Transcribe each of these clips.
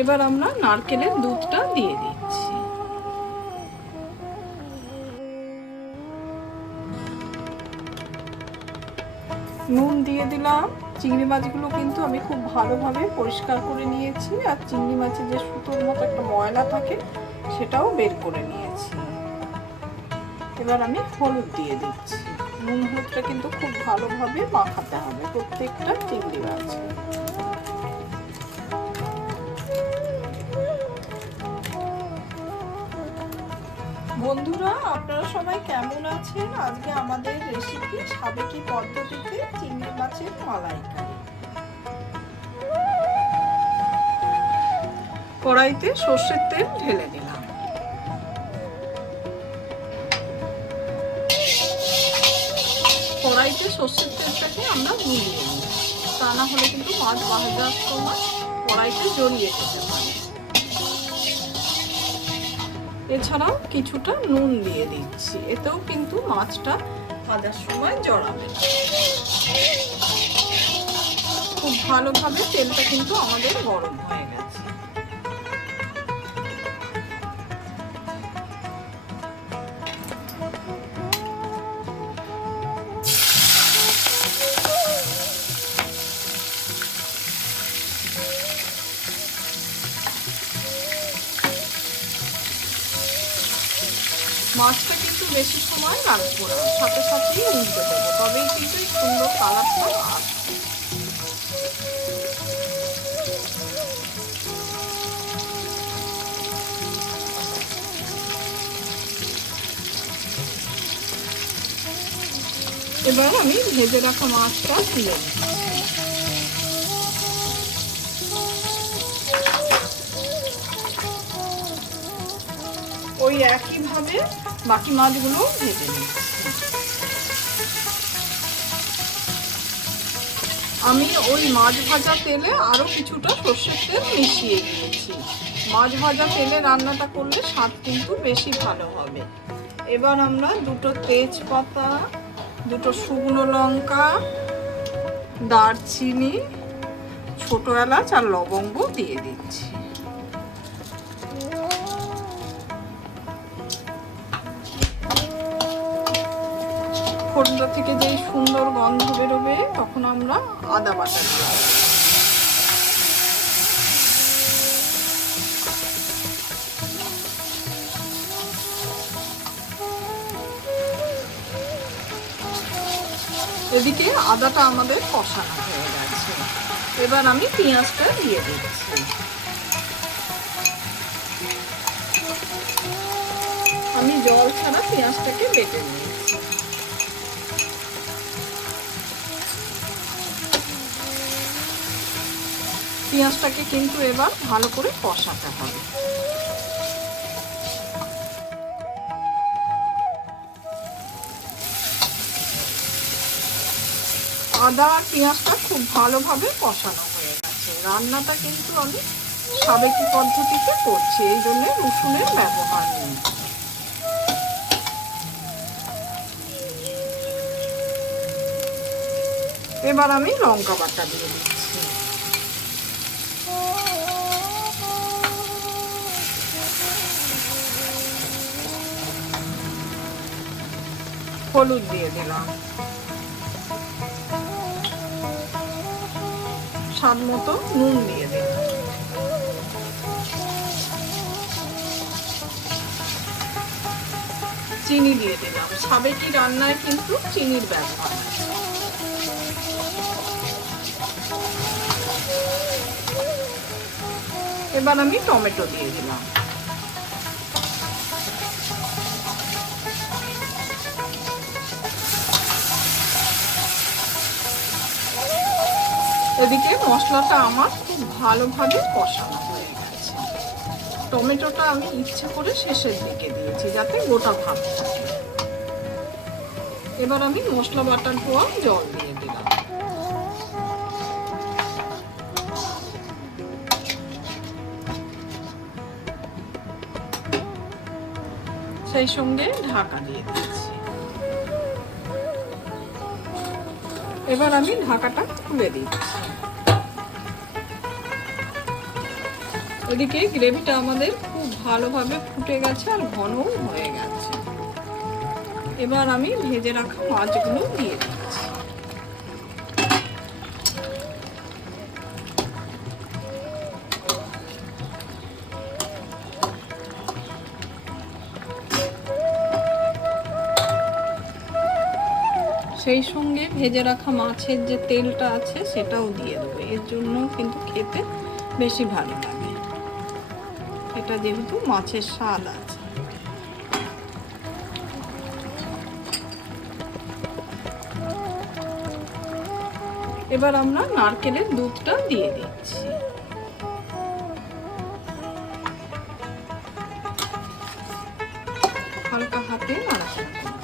এবার আমরা নারকেলের দুধটা দিয়ে দিচ্ছি। নুন দিয়ে দিলাম। চিংড়ি মাছগুলো কিন্তু আমি খুব ভালোভাবে পরিষ্কার করে নিয়েছি আর চিংড়ি মাছের যে সুতোর মতো একটা ময়লা থাকে, সেটাও বের করে নিয়েছি। এবার আমি হলুদ দিয়ে দিচ্ছি। নুন হলুদটা কিন্তু খুব ভালোভাবে মাখাতে হবে প্রত্যেকটা চিংড়ি মাছ। বন্ধুরা, আপনারা সবাই কেমন আছেন? আজকে আমাদের রেসিপি সাবেকি পদ্ধতিতে চিংড়ি মাছের মালাইকারি। কড়াইতে সর্ষের তেল ঢেলে দিলাম কড়াইতে সর্ষের তেলটাকে আমরা গুলিয়ে নিই তা না হলে কিন্তু মাছ ভাজার সময় কড়াইতে জড়িয়ে যেতে পারে। এছাড়াও কিছুটা নুন দিয়ে দিচ্ছি। এতেও কিন্তু মাছটা ভাজার সময় জড়াবে। খুব ভালোভাবে তেলটা কিন্তু আমাদের গরম হয়ে মাছটা কিন্তু বেশি সময় রাখব না, সাথে সাথেই উল্টে দেবো তবেই কিন্তু সুন্দর কালারটা আসবে এবার আমি ভেজে রাখা মাছটা তুলে নিচ্ছি ওই একইভাবে বাকি মাছগুলো ভেজে নিচ্ছি আমি ওই মাছ ভাজা তেলে আরও কিছুটা সর্ষের তেল মিশিয়ে দিয়েছি। মাছ ভাজা তেলে রান্নাটা করলে স্বাদ কিন্তু বেশি ভালো হবে। এবার আমরা দুটো তেজপাতা, দুটো শুকনো লঙ্কা, দারচিনি, ছোট এলাচ আর লবঙ্গ দিয়ে দিচ্ছি। ফোড়নটা থেকে যেই সুন্দর গন্ধ বেরোবে, তখন আমরা আদা বাটা দিয়ে এদিকে আদাটা আমাদের কষানো হয়ে গেছে। এবার আমি পেঁয়াজটা দিয়ে দিচ্ছি। আমি জল ছাড়া পেঁয়াজটাকে বেটে নিয়েছি। পেঁয়াজটাকে কিন্তু এবার ভালো করে কষাতে হবে। আদা আর পেঁয়াজটা খুব ভালোভাবে কষানো হয়ে গেছে। রান্নাটা কিন্তু আমি সাবেকি পদ্ধতিতে করছি, এই জন্য রসুনের ব্যবহার নেই। এবার আমি লঙ্কা বাটা দিয়ে দিচ্ছি। হলুদ দিয়ে দিলাম। স্বাদ মতো নুন দিয়ে দিলাম। চিনি দিয়ে দিলাম। সাবেকি রান্নায় কিন্তু চিনির ব্যবহার। এবার আমি টমেটো দিয়ে দিলাম। এদিকে মশলাটা আমার খুব ভালোভাবে কষানো হয়ে গেছে। টমেটোটা আমি ইচ্ছে করে শেষের দিকে দিয়েছি, যাতে গোটা ভাব থাকে। এবার আমি মশলা বাটার ধোয়া জল দিয়ে দিলাম। সেই সঙ্গে ঢাকা দিয়ে দিচ্ছি। এবার আমি ঢাকাটা খুলে দিই। ওদিকে গ্রেভিটা আমাদের খুব ভালোভাবে ফুটে গেছে আর ঘনও হয়ে গেছে। এবার আমি ভেজে রাখা মাছগুলো দিয়ে দিচ্ছি সেই সঙ্গে ভেজে রাখা মাছের যে তেলটা আছে সেটাও দিয়ে দেবো। এর জন্য কিন্তু খেতে বেশি ভালো লাগে। এটা যেহেতু মাছের স্বাদ আছে। এবার আমরা নারকেলের দুধটা দিয়ে দিচ্ছি। হালকা হাতে নাড়াচাড়া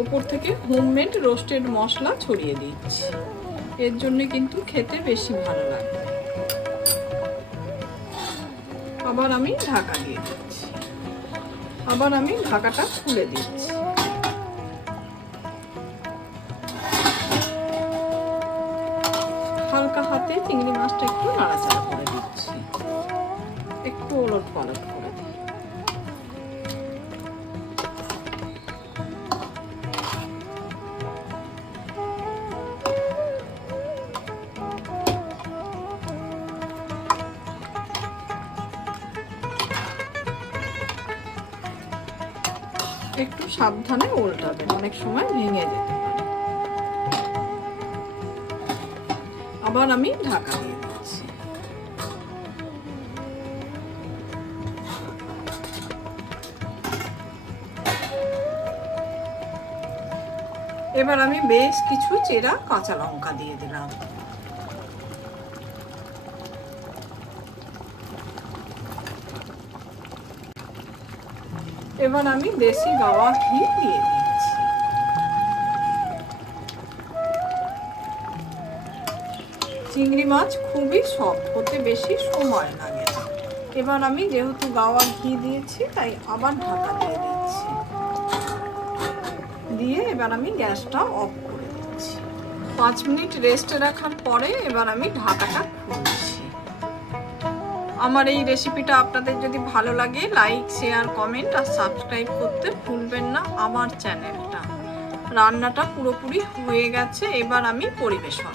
ওপর থেকে হোমমেড রোস্টেড মশলা ছড়িয়ে দিচ্ছি। এর জন্য কিন্তু খেতে বেশি ভালো লাগে। আবার আমি ঢাকা দিয়ে দিচ্ছি। আবার আমি ঢাকাটা খুলে দিচ্ছি। হালকা হাতে চিংড়ি মাছটা একটু নাড়াচাড়া করে দিচ্ছি। একটু ওলট পালট করে। একটু সাবধানে উল্টাবেন। অনেক সময় ভেঙে যেতে পারে। আবার আমি ঢাকা দিয়ে দিচ্ছি। এবার আমি বেশ কিছু চেরা কাঁচা লঙ্কা দিয়ে দিলাম। এবার আমি দেশি গাওয়া ঘি দিয়ে দিচ্ছি। চিংড়ি মাছ খুবই সফট, হতে বেশি সময় লাগে এবার আমি যেহেতু গাওয়া ঘি দিয়েছি, তাই আবার ঢাকা দিয়ে দিচ্ছি। দিয়ে এবার আমি গ্যাসটা অফ করে দিচ্ছি। পাঁচ মিনিট রেস্টে রাখার পরে এবার আমি ঢাকাটা খুলছি। আমার এই রেসিপিটা আপনাদের যদি ভালো লাগে লাইক শেয়ার কমেন্ট আর সাবস্ক্রাইব করতে ভুলবেন না আমার চ্যানেলটা রান্নাটা পুরোপুরি হয়ে গেছে, এবার আমি পরিবেশন